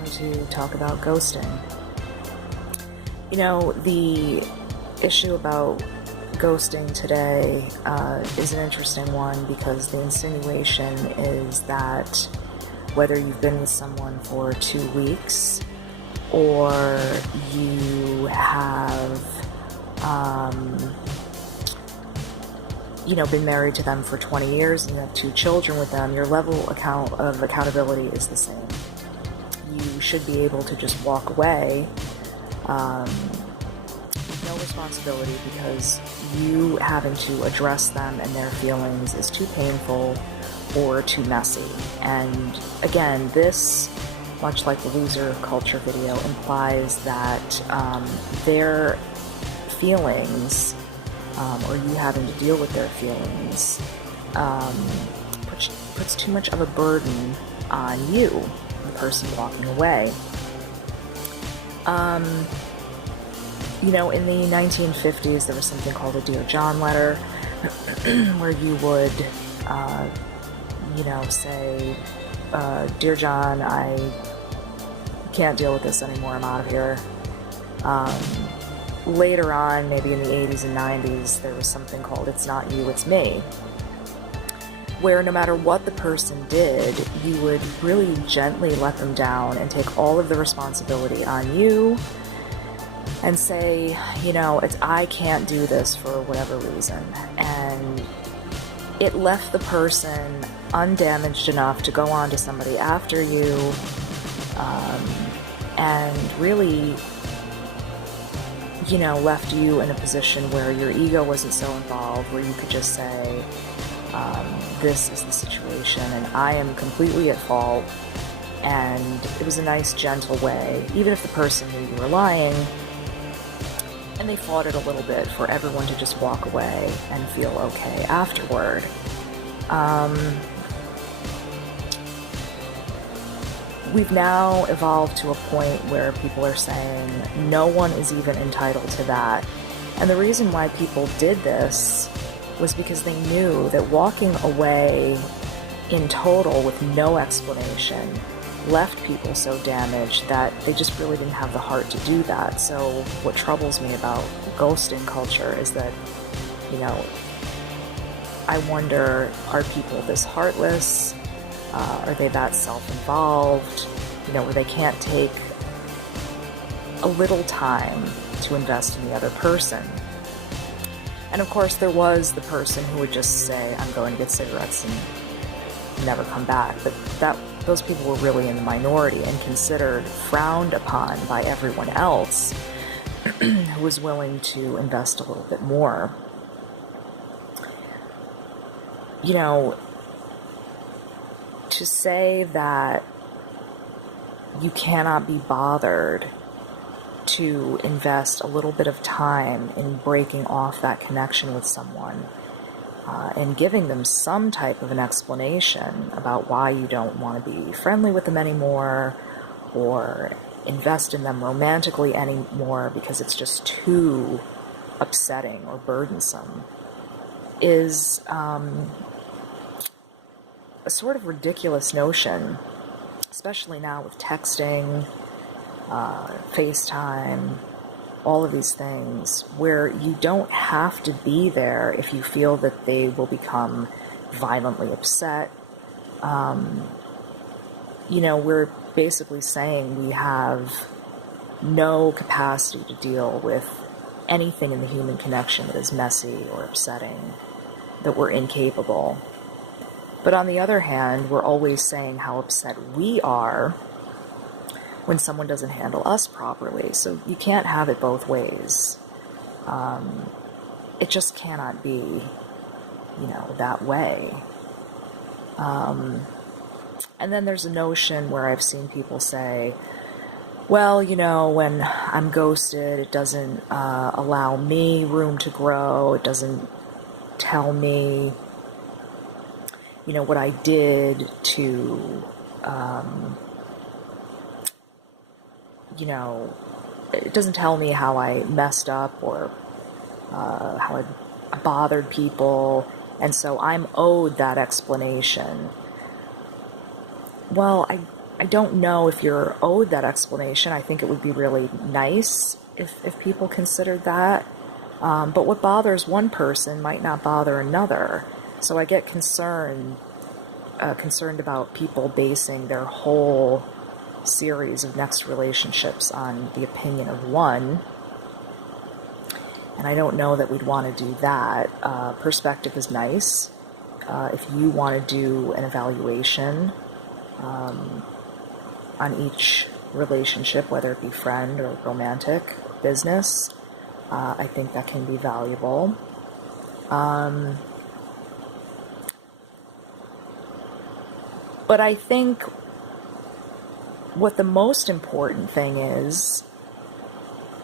going to talk about ghosting. You know, the issue about ghosting today is an interesting one because the insinuation is that whether you've been with someone for 2 weeks or you have, been married to them for 20 years and you have 2 children with them, your level of accountability is the same. You should be able to just walk away with no responsibility because you having to address them and their feelings is too painful or too messy. And again, this, much like the loser culture video, implies that their feelings or you having to deal with their feelings puts too much of a burden on you, the person walking away. In the 1950s, there was something called a Dear John letter, where you would, say, Dear John, I can't deal with this anymore, I'm out of here. Later on, maybe in the 80s and 90s, there was something called It's Not You, It's Me, where no matter what the person did, you would really gently let them down and take all of the responsibility on you and say, I can't do this for whatever reason. And it left the person undamaged enough to go on to somebody after you, and really, left you in a position where your ego wasn't so involved, where you could just say, this is the situation and I am completely at fault. And it was a nice, gentle way, even if the person knew you were lying, and they fought it a little bit, for everyone to just walk away and feel okay afterward. We've now evolved to a point where people are saying no one is even entitled to that. And the reason why people did this was because they knew that walking away in total with no explanation left people so damaged that they just really didn't have the heart to do that. So what troubles me about ghosting culture is that, I wonder, are people this heartless? Are they that self-involved, where they can't take a little time to invest in the other person? And of course, there was the person who would just say, I'm going to get cigarettes and never come back. But those people were really in the minority and considered frowned upon by everyone else who was willing to invest a little bit more. To say that you cannot be bothered to invest a little bit of time in breaking off that connection with someone and giving them some type of an explanation about why you don't want to be friendly with them anymore or invest in them romantically anymore because it's just too upsetting or burdensome is a sort of ridiculous notion, especially now with texting, FaceTime, all of these things, where you don't have to be there if you feel that they will become violently upset. We're basically saying we have no capacity to deal with anything in the human connection that is messy or upsetting, that we're incapable. But on the other hand, we're always saying how upset we are when someone doesn't handle us properly. So you can't have it both ways. It just cannot be, that way. And then there's a notion where I've seen people say, well, when I'm ghosted, it doesn't allow me room to grow. It doesn't tell me what I did to, it doesn't tell me how I messed up or how I bothered people, and so I'm owed that explanation. Well, I don't know if you're owed that explanation. I think it would be really nice if people considered that. But what bothers one person might not bother another. So I get concerned about people basing their whole series of next relationships on the opinion of one. And I don't know that we'd want to do that. Perspective is nice. If you want to do an evaluation on each relationship, whether it be friend or romantic, business, I think that can be valuable. But I think what the most important thing is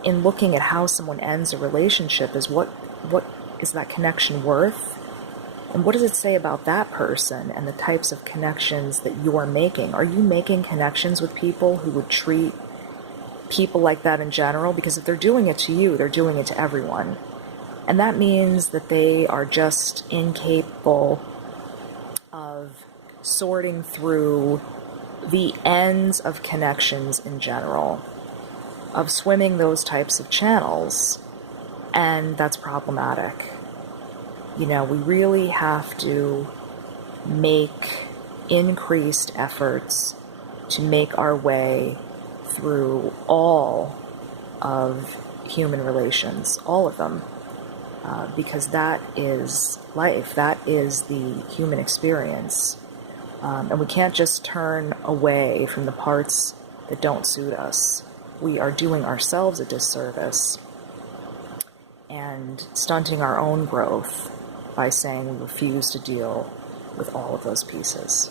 in looking at how someone ends a relationship is what is that connection worth? And what does it say about that person and the types of connections that you are making? Are you making connections with people who would treat people like that in general? Because if they're doing it to you, they're doing it to everyone. And that means that they are just incapable of sorting through the ends of connections in general, of swimming those types of channels. And that's problematic. We really have to make increased efforts to make our way through all of human relations, all of them, because that is life, that is the human experience. And we can't just turn away from the parts that don't suit us. We are doing ourselves a disservice and stunting our own growth by saying we refuse to deal with all of those pieces.